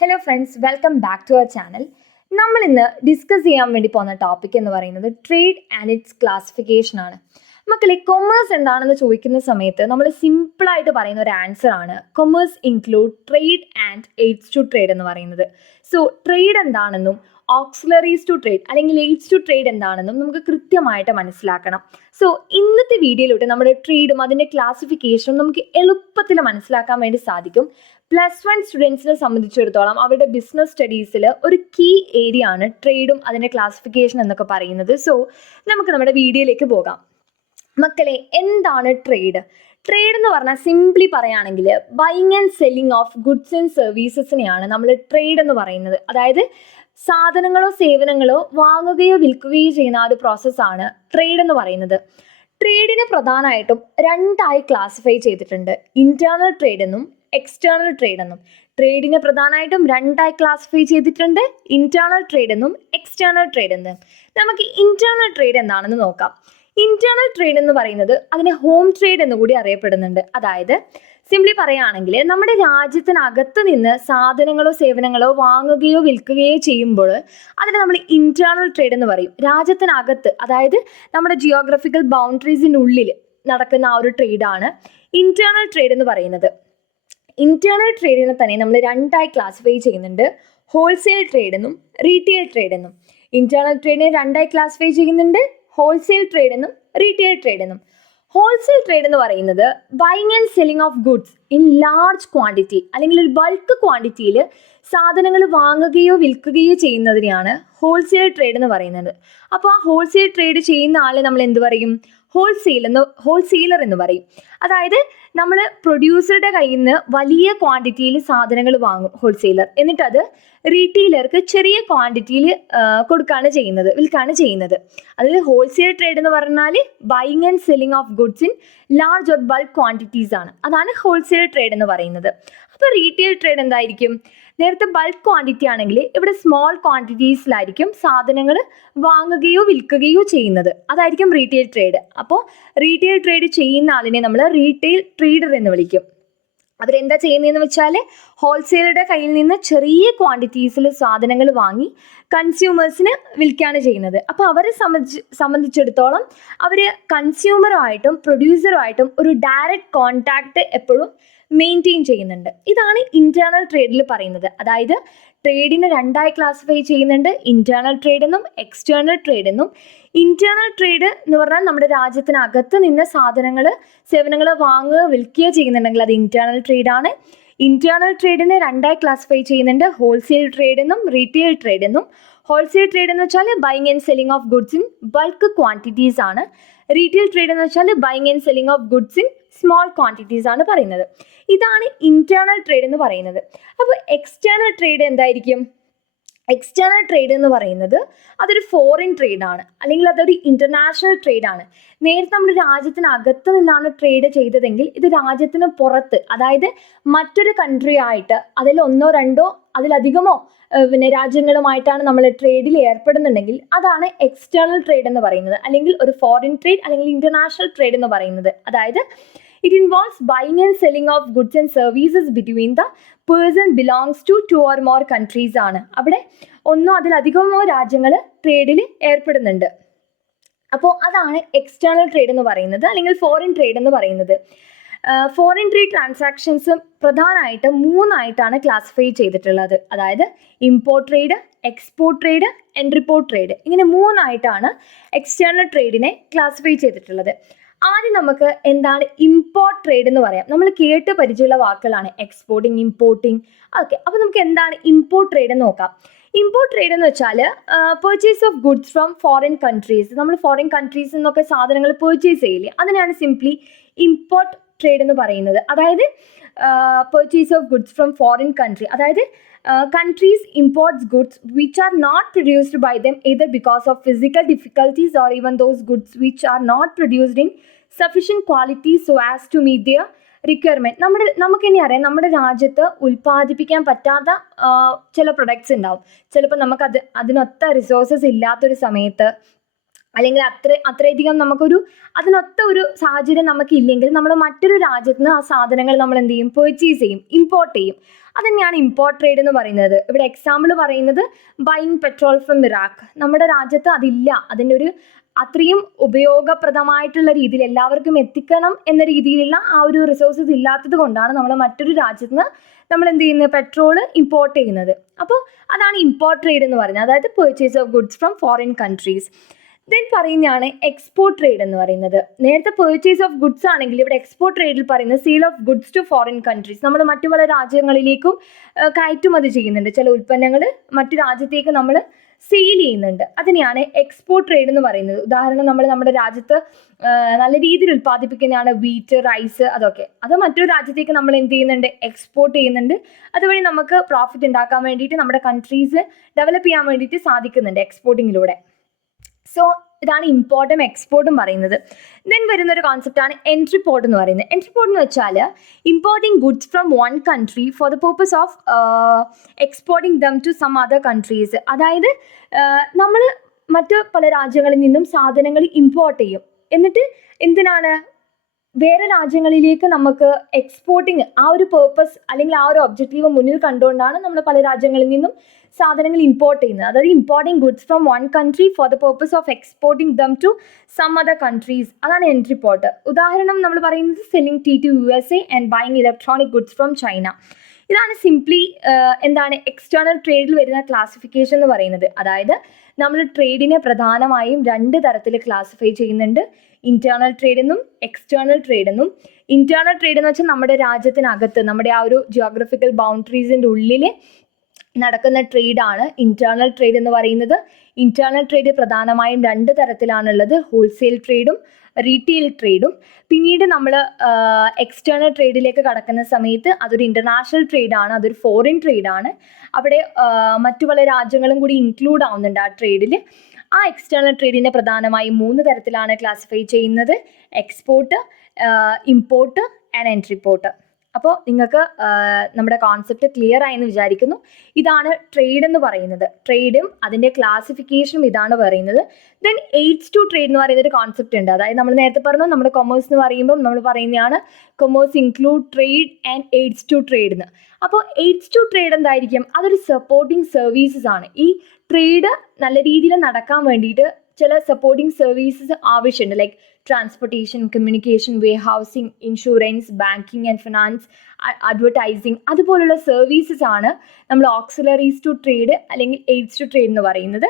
Hello friends, welcome back to our channel. നമ്മൾ ഇന്ന് discuss ചെയ്യാൻ വേണ്ടി പോകുന്ന ടോപ്പിക് എന്ന് പറയുന്നത് ട്രേഡ് ആൻഡ് ഇറ്റ്സ് ക്ലാസിഫിക്കേഷൻ ആണ്. മക്കളെ, കൊമേഴ്സ് എന്താണെന്ന് ചോദിക്കുന്ന സമയത്ത് നമ്മൾ സിമ്പിളായിട്ട് പറയുന്ന ഒരു ആൻസർ ആണ് commerce include trade and aids to trade എന്ന് പറയുന്നത്. സോ ട്രേഡ് എന്താണെന്നും ഓക്സിലറീസ് ടു ട്രേഡ് അല്ലെങ്കിൽ എയ്ഡ്സ് ടു ട്രേഡ് എന്താണെന്നും നമുക്ക് കൃത്യമായിട്ട് മനസ്സിലാക്കണം. സോ ഇന്നത്തെ വീഡിയോയിലൂടെ നമ്മുടെ ട്രേഡും അതിൻ്റെ ക്ലാസിഫിക്കേഷനും നമുക്ക് എളുപ്പത്തിൽ മനസ്സിലാക്കാൻ വേണ്ടി സാധിക്കും. +1 സ്റ്റുഡൻസിനെ സംബന്ധിച്ചിടത്തോളം അവരുടെ ബിസിനസ് സ്റ്റഡീസിൽ ഒരു കീ ഏരിയ ആണ് ട്രേഡും അതിൻ്റെ ക്ലാസിഫിക്കേഷൻ എന്നൊക്കെ പറയുന്നത്. സോ നമുക്ക് നമ്മുടെ വീഡിയോയിലേക്ക് പോകാം. മക്കളെ, എന്താണ് ട്രേഡ്? ട്രേഡ് എന്ന് പറഞ്ഞാൽ സിംപ്ലി പറയുകയാണെങ്കിൽ buying and selling of goods and സർവീസസിനെയാണ് നമ്മൾ ട്രേഡ് എന്ന് പറയുന്നത്. അതായത് സാധനങ്ങളോ സേവനങ്ങളോ വാങ്ങുകയോ വിൽക്കുകയോ ചെയ്യുന്ന ആ ഒരു പ്രോസസ്സാണ് ട്രേഡ് എന്ന് പറയുന്നത്. ട്രേഡിനെ പ്രധാനമായിട്ടും രണ്ടായി ക്ലാസിഫൈ ചെയ്തിട്ടുണ്ട്, ഇന്റേണൽ ട്രേഡ് എന്നും എക്സ്റ്റേണൽ ട്രേഡ് എന്നും. ട്രേഡിനെ പ്രധാനമായിട്ടും രണ്ടായി ക്ലാസിഫൈ ചെയ്തിട്ടുണ്ട്, ഇന്റേണൽ ട്രേഡ് എന്നും എക്സ്റ്റേണൽ ട്രേഡ് എന്നും. നമുക്ക് ഇന്റേണൽ ട്രേഡ് എന്താണെന്ന് നോക്കാം. ഇന്റേണൽ ട്രേഡ് എന്ന് പറയുന്നത് അതിനെ ഹോം ട്രേഡ് എന്ന് കൂടി അറിയപ്പെടുന്നുണ്ട്. അതായത് സിംപ്ലി പറയുകയാണെങ്കിൽ നമ്മുടെ രാജ്യത്തിനകത്ത് നിന്ന് സാധനങ്ങളോ സേവനങ്ങളോ വാങ്ങുകയോ വിൽക്കുകയോ ചെയ്യുമ്പോൾ അതിനെ നമ്മൾ ഇന്റേണൽ ട്രേഡ് എന്ന് പറയും. രാജ്യത്തിനകത്ത്, അതായത് നമ്മുടെ ജിയോഗ്രഫിക്കൽ ബൗണ്ടറീസിൻ്റെ ഉള്ളിൽ നടക്കുന്ന ആ ഒരു ട്രേഡാണ് ഇന്റേണൽ ട്രേഡ് എന്ന് പറയുന്നത്. ഇന്റേണൽ ട്രേഡിനെ തന്നെ നമ്മൾ രണ്ടായി ക്ലാസിഫൈ ചെയ്യുന്നുണ്ട്, ഹോൾസെയിൽ ട്രേഡ് എന്നും റീറ്റെയിൽ ട്രേഡ് എന്നും. ഇന്റേണൽ ട്രേഡിനെ രണ്ടായി ക്ലാസിഫൈ ചെയ്യുന്നുണ്ട്, ഹോൾസെയിൽ ട്രേഡ് എന്നും റീറ്റെയിൽ ട്രേഡ് എന്നും. ഹോൾസെയിൽ ട്രേഡ് എന്ന് പറയുന്നത് buying and selling of goods in large quantity അല്ലെങ്കിൽ ഒരു ബൾക്ക് ക്വാണ്ടിറ്റിയിൽ സാധനങ്ങൾ വാങ്ങുകയോ വിൽക്കുകയോ ചെയ്യുന്നതിനെയാണ് ഹോൾസെയിൽ ട്രേഡ് എന്ന് പറയുന്നത്. അപ്പോൾ ആ ഹോൾസെയിൽ ട്രേഡ് ചെയ്യുന്ന ആളെ നമ്മൾ എന്ത് പറയും? ഹോൾസെയിലർ എന്ന് പറയും. അതായത് നമ്മൾ പ്രൊഡ്യൂസറുടെ കയ്യിൽ നിന്ന് വലിയ ക്വാണ്ടിറ്റിയിൽ സാധനങ്ങൾ വാങ്ങും ഹോൾസെയിലർ, എന്നിട്ട് അത് റീറ്റെയിലർക്ക് ചെറിയ ക്വാണ്ടിറ്റിയിൽ വിൽക്കുകയാണ് ചെയ്യുന്നത്. അതിൽ ഹോൾസെയിൽ ട്രേഡ് എന്ന് പറഞ്ഞാൽ buying and selling of goods in large or bulk quantities ആണ്. അതാണ് ഹോൾസെയിൽ ട്രേഡ് എന്ന് പറയുന്നത്. അപ്പോൾ റീറ്റെയിൽ ട്രേഡ് എന്തായിരിക്കും? നേരത്തെ ബൾക്ക് ക്വാണ്ടിറ്റി ആണെങ്കിൽ ഇവിടെ സ്മോൾ ക്വാണ്ടിറ്റീസിലായിരിക്കും സാധനങ്ങൾ വാങ്ങുകയോ വിൽക്കുകയോ ചെയ്യുന്നത്. അതായിരിക്കും റീറ്റെയിൽ ട്രേഡ്. അപ്പോൾ റീറ്റെയിൽ ട്രേഡ് ചെയ്യുന്ന ആളിനെ നമ്മൾ റീറ്റെയിൽ ട്രേഡർ എന്ന് വിളിക്കും. അവരെന്താ ചെയ്യുന്നതെന്ന് വെച്ചാൽ ഹോൾസെയിലറുടെ കയ്യിൽ നിന്ന് ചെറിയ ക്വാണ്ടിറ്റീസിൽ സാധനങ്ങൾ വാങ്ങി കൺസ്യൂമേഴ്സിന് വിൽക്കുകയാണ് ചെയ്യുന്നത്. അപ്പോൾ അവരെ സംബന്ധിച്ചിടത്തോളം അവർ കൺസ്യൂമറുമായിട്ടും പ്രൊഡ്യൂസറുമായിട്ടും ഒരു ഡയറക്റ്റ് കോൺടാക്റ്റ് എപ്പോഴും മെയിൻറ്റെയിൻ ചെയ്യുന്നുണ്ട്. ഇതാണ് ഇന്റേണൽ ട്രേഡിൽ പറയുന്നത്. അതായത് ട്രേഡിനെ രണ്ടായി ക്ലാസിഫൈ ചെയ്യുന്നുണ്ട്, ഇന്റേണൽ ട്രേഡ് എന്നും എക്സ്റ്റേണൽ ട്രേഡ് എന്നും. ഇന്റേണൽ ട്രേഡ് എന്ന് പറഞ്ഞാൽ നമ്മുടെ രാജ്യത്തിനകത്ത് നിന്ന് സാധനങ്ങൾ സേവനങ്ങൾ വാങ്ങുക വിൽക്കുകയോ ചെയ്യുന്നുണ്ടെങ്കിൽ അത് ഇന്റേണൽ ട്രേഡ് ആണ്. ഇന്റേണൽ ട്രേഡിനെ രണ്ടായി ക്ലാസിഫൈ ചെയ്യുന്നുണ്ട്, ഹോൾസെയിൽ ട്രേഡ് എന്നും റീറ്റെയിൽ ട്രേഡ് എന്നും. ഹോൾസെയിൽ ട്രേഡ് എന്ന് വെച്ചാൽ buying and selling of goods in bulk quantities ആണ്. റീറ്റെയിൽ ട്രേഡ് എന്ന് വെച്ചാൽ buying and selling of goods in small quantities ആണ് പറയുന്നത്. ഇതാണ് ഇന്റേണൽ ട്രേഡ് എന്ന് പറയുന്നത്. അപ്പോൾ എക്സ്റ്റേണൽ ട്രേഡ് എന്തായിരിക്കും? എക്സ്റ്റേണൽ ട്രേഡ് എന്ന് പറയുന്നത് അതൊരു ഫോറിൻ ട്രേഡാണ്, അല്ലെങ്കിൽ അതൊരു ഇൻ്റർനാഷണൽ ട്രേഡാണ്. നേരത്തെ നമ്മുടെ രാജ്യത്തിനകത്ത് നിന്നാണ് ട്രേഡ് ചെയ്തതെങ്കിൽ ഇത് രാജ്യത്തിന് പുറത്ത്, അതായത് മറ്റൊരു കൺട്രി ആയിട്ട് അതിൽ ഒന്നോ രണ്ടോ അതിലധികമോ രാജ്യങ്ങളുമായിട്ടാണ് നമ്മൾ ട്രേഡിൽ ഏർപ്പെടുന്നുണ്ടെങ്കിൽ അതാണ് എക്സ്റ്റേണൽ ട്രേഡ് എന്ന് പറയുന്നത്, അല്ലെങ്കിൽ ഒരു ഫോറിൻ ട്രേഡ് അല്ലെങ്കിൽ ഇൻ്റർനാഷണൽ ട്രേഡ് എന്ന് പറയുന്നത്. അതായത് it involves buying and selling of goods and services between the person belongs to 2 or more countries ആണ്. അവിടെ ഒന്നോ അതിലധികമോ രാജ്യങ്ങൾ ട്രേഡിൽ ഏർപ്പെടുന്നുണ്ട്. അപ്പോൾ അതാണ് എക്സ്റ്റേണൽ ട്രേഡ് എന്ന് പറയുന്നത്, അല്ലെങ്കിൽ ഫോറിൻ ട്രേഡ് എന്ന് പറയുന്നത്. ഫോറിൻ ട്രേഡ് ട്രാൻസാക്ഷൻസ് പ്രധാനമായിട്ട് 3ആയിട്ടാണ് ക്ലാസിഫൈ ചെയ്തിട്ടുള്ളത്. അതായത് import trade, export trade, entrepot trade. ഇങ്ങനെ 3ആയിട്ടാണ് എക്സ്റ്റേണൽ ട്രേഡിനെ ക്ലാസിഫൈ ചെയ്തിട്ടുള്ളത്. ആദ്യം നമുക്ക് എന്താണ് ഇമ്പോർട്ട് ട്രേഡ് എന്ന് പറയാം. നമ്മൾ കേട്ട് പരിചയമുള്ള വാക്കുകളാണ് എക്സ്പോർട്ടിങ്, ഇമ്പോർട്ടിങ്. ഓക്കെ, അപ്പോൾ നമുക്ക് എന്താണ് ഇമ്പോർട്ട് ട്രേഡ് എന്ന് നോക്കാം. ഇമ്പോർട്ട് ട്രേഡ് എന്ന് വെച്ചാൽ purchase of goods from foreign countries. നമ്മൾ ഫോറിൻ കൺട്രീസിൽ നിന്നൊക്കെ സാധനങ്ങൾ പർച്ചേസ് ചെയ്യില്ലേ, അതിനാണ് സിംപ്ലി ഇമ്പോർട്ട് ട്രേഡ് എന്ന് പറയുന്നത്. അതായത് purchase of goods from foreign country, അതായത് countries imports goods which are not produced by them either because of physical difficulties or even those goods which are not produced in sufficient quality so as to meet their requirement. നമുക്കിനി അറിയാം, നമ്മുടെ രാജ്യത്ത് ഉൽപ്പാദിപ്പിക്കാൻ പറ്റാത്ത ചില products ഉണ്ടാവും. ചിലപ്പോൾ അതിനൊത്ത resources ഇല്ലാത്തൊരു സമയത്ത് അല്ലെങ്കിൽ അത്രയധികം നമുക്കൊരു അതിനൊത്ത ഒരു സാഹചര്യം നമുക്കില്ലെങ്കിൽ നമ്മൾ മറ്റൊരു രാജ്യത്ത് നിന്ന് ആ സാധനങ്ങൾ നമ്മൾ എന്ത് ചെയ്യും, പർച്ചേസ് ചെയ്യും, ഇമ്പോർട്ട് ചെയ്യും. അത് തന്നെയാണ് ഇമ്പോർട്ട് ട്രേഡ് എന്ന് പറയുന്നത്. ഇവിടെ എക്സാമ്പിൾ പറയുന്നത് ബൈയിങ് പെട്രോൾ ഫ്രം ഇറാഖ്. നമ്മുടെ രാജ്യത്ത് അതില്ല, അതിൻ്റെ ഒരു അത്രയും ഉപയോഗപ്രദമായിട്ടുള്ള രീതിയിൽ എല്ലാവർക്കും എത്തിക്കണം എന്ന രീതിയിലുള്ള ആ ഒരു റിസോഴ്സസ് ഇല്ലാത്തത് കൊണ്ടാണ് നമ്മൾ മറ്റൊരു രാജ്യത്ത് നിന്ന് നമ്മൾ എന്ത് ചെയ്യുന്നത്, പെട്രോൾ ഇമ്പോർട്ട് ചെയ്യുന്നത്. അപ്പോൾ അതാണ് ഇമ്പോർട്ട് ട്രേഡ് എന്ന് പറയുന്നത്, അതായത് purchase of goods from foreign countries. Then പറയുന്നതാണ് എക്സ്പോർട്ട് ട്രേഡ് എന്ന് പറയുന്നത്. നേരത്തെ പർച്ചേസ് ഓഫ് ഗുഡ്സ് ആണെങ്കിൽ ഇവിടെ എക്സ്പോർട്ട് ട്രേഡിൽ പറയുന്നത് sale of goods to foreign countries. നമ്മൾ മറ്റു പല രാജ്യങ്ങളിലേക്കും കയറ്റുമതി ചെയ്യുന്നുണ്ട്, ചില ഉൽപ്പന്നങ്ങൾ മറ്റു രാജ്യത്തേക്ക് നമ്മൾ സെയിൽ ചെയ്യുന്നുണ്ട്. അതിനെയാണ് എക്സ്പോർട്ട് ട്രേഡ് എന്ന് പറയുന്നത്. ഉദാഹരണം, നമ്മൾ നമ്മുടെ രാജ്യത്ത് നല്ല രീതിയിൽ ഉൽപ്പാദിപ്പിക്കുന്നതാണ് വീറ്റ്, റൈസ്, അതൊക്കെ. അത് മറ്റൊരു രാജ്യത്തേക്ക് നമ്മൾ എന്ത് ചെയ്യുന്നുണ്ട്, എക്സ്പോർട്ട് ചെയ്യുന്നുണ്ട്. അതുവഴി നമുക്ക് പ്രോഫിറ്റ് ഉണ്ടാക്കാൻ വേണ്ടിയിട്ട് നമ്മുടെ കൺട്രീസ് ഡെവലപ്പ് ചെയ്യാൻ വേണ്ടിയിട്ട് സാധിക്കുന്നുണ്ട് എക്സ്പോർട്ടിങ്ങിലൂടെ. സോ ഇതാണ് ഇമ്പോർട്ടും എക്സ്പോർട്ടും പറയുന്നത്. ദെൻ വരുന്നൊരു കോൺസെപ്റ്റാണ് എൻട്രി പോർട്ട് എന്ന് പറയുന്നത്. എൻട്രി പോർട്ട് എന്ന് വെച്ചാൽ importing goods from one country for the purpose of exporting them to some other countries. അതായത് നമ്മൾ മറ്റ് പല രാജ്യങ്ങളിൽ നിന്നും സാധനങ്ങൾ ഇമ്പോർട്ട് ചെയ്യും, എന്നിട്ട് എന്തിനാണ്, വേറെ രാജ്യങ്ങളിലേക്ക് നമുക്ക് എക്സ്പോർട്ടിങ്, ആ ഒരു പേർപ്പസ് അല്ലെങ്കിൽ ആ ഒരു ഒബ്ജക്റ്റീവ് മുന്നിൽ കണ്ടുകൊണ്ടാണ് നമ്മൾ പല രാജ്യങ്ങളിൽ നിന്നും സാധനങ്ങൾ ഇമ്പോർട്ട് ചെയ്യുന്നത്. അതായത് importing goods from one country for the purpose of exporting them to some other countries. അതാണ് എൻട്രി പോർട്ട്. ഉദാഹരണം നമ്മൾ പറയുന്നത് selling tea to USA and buying electronic goods from China. ഇതാണ് സിംപ്ലി എന്താണ് എക്സ്റ്റേണൽ ട്രേഡിൽ വരുന്ന ക്ലാസിഫിക്കേഷൻ എന്ന് പറയുന്നത്. അതായത് നമ്മൾ ട്രേഡിനെ പ്രധാനമായും 2 തരത്തിൽ ക്ലാസിഫൈ ചെയ്യുന്നുണ്ട്, ഇന്റേണൽ ട്രേഡ് എന്നും എക്സ്റ്റേണൽ ട്രേഡ് എന്നും. ഇന്റേണൽ ട്രേഡ് എന്ന് വെച്ചാൽ നമ്മുടെ രാജ്യത്തിനകത്ത്, നമ്മുടെ ആ ഒരു ജിയോഗ്രഫിക്കൽ ബൗണ്ടറീസിൻ്റെ ഉള്ളിൽ നടക്കുന്ന ട്രേഡാണ് ഇന്റേണൽ ട്രേഡ് എന്ന് പറയുന്നത്. ഇന്റേണൽ ട്രേഡ് പ്രധാനമായും 2 തരത്തിലാണുള്ളത്, ഹോൾസെയിൽ ട്രേഡും റീറ്റെയിൽ ട്രേഡും. പിന്നീട് നമ്മൾ എക്സ്റ്റേണൽ ട്രേഡിലേക്ക് കടക്കുന്ന സമയത്ത് അതൊരു ഇൻ്റർനാഷണൽ ട്രേഡാണ്, അതൊരു ഫോറിൻ ട്രേഡാണ്. അവിടെ മറ്റു പല രാജ്യങ്ങളും കൂടി ഇൻക്ലൂഡ് ആവുന്നുണ്ട് ആ ട്രേഡിൽ. ആ എക്സ്റ്റേണൽ ട്രേഡിനെ പ്രധാനമായും 3 തരത്തിലാണ് ക്ലാസിഫൈ ചെയ്യുന്നത്: export, import and entry port. അപ്പോൾ നിങ്ങൾക്ക് നമ്മുടെ കോൺസെപ്റ്റ് ക്ലിയർ ആയെന്ന് വിചാരിക്കുന്നു. ഇതാണ് ട്രേഡ് എന്ന് പറയുന്നത്. ട്രേഡും അതിൻ്റെ ക്ലാസിഫിക്കേഷനും ഇതാണ് പറയുന്നത്. ദെൻ എയ്ഡ്സ് ടു ട്രേഡ് എന്ന് പറയുന്നൊരു കോൺസെപ്റ്റ് ഉണ്ട്. അതായത് നമ്മൾ നേരത്തെ പറഞ്ഞു, നമ്മുടെ കൊമേഴ്സ് എന്ന് പറയുമ്പോൾ നമ്മൾ പറയുന്നതാണ് commerce include trade and aids to trade എന്ന്. അപ്പോൾ എയ്ഡ്സ് ടു ട്രേഡ് എന്തായിരിക്കും? അതൊരു സപ്പോർട്ടിങ് സർവീസസ് ആണ്. ഈ ട്രേഡ് നല്ല രീതിയിൽ നടക്കാൻ വേണ്ടിയിട്ട് ചില സപ്പോർട്ടിങ് സർവീസസ് ആവശ്യമുണ്ട്. Like transportation, communication, warehousing, insurance, banking and finance, advertising, അതുപോലുള്ള സർവീസസ് ആണ് നമ്മൾ ഓക്സിലറീസ് ടു ട്രേഡ് അല്ലെങ്കിൽ എയ്ഡ്സ് ടു ട്രേഡ് എന്ന് പറയുന്നത്.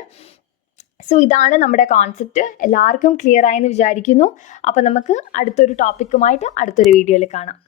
സോ ഇതാണ് നമ്മുടെ കോൺസെപ്റ്റ്. എല്ലാവർക്കും ക്ലിയർ ആയെന്ന് വിചാരിക്കുന്നു. അപ്പോൾ നമുക്ക് അടുത്തൊരു ടോപ്പിക്കുമായിട്ട് അടുത്തൊരു വീഡിയോയിൽ കാണാം.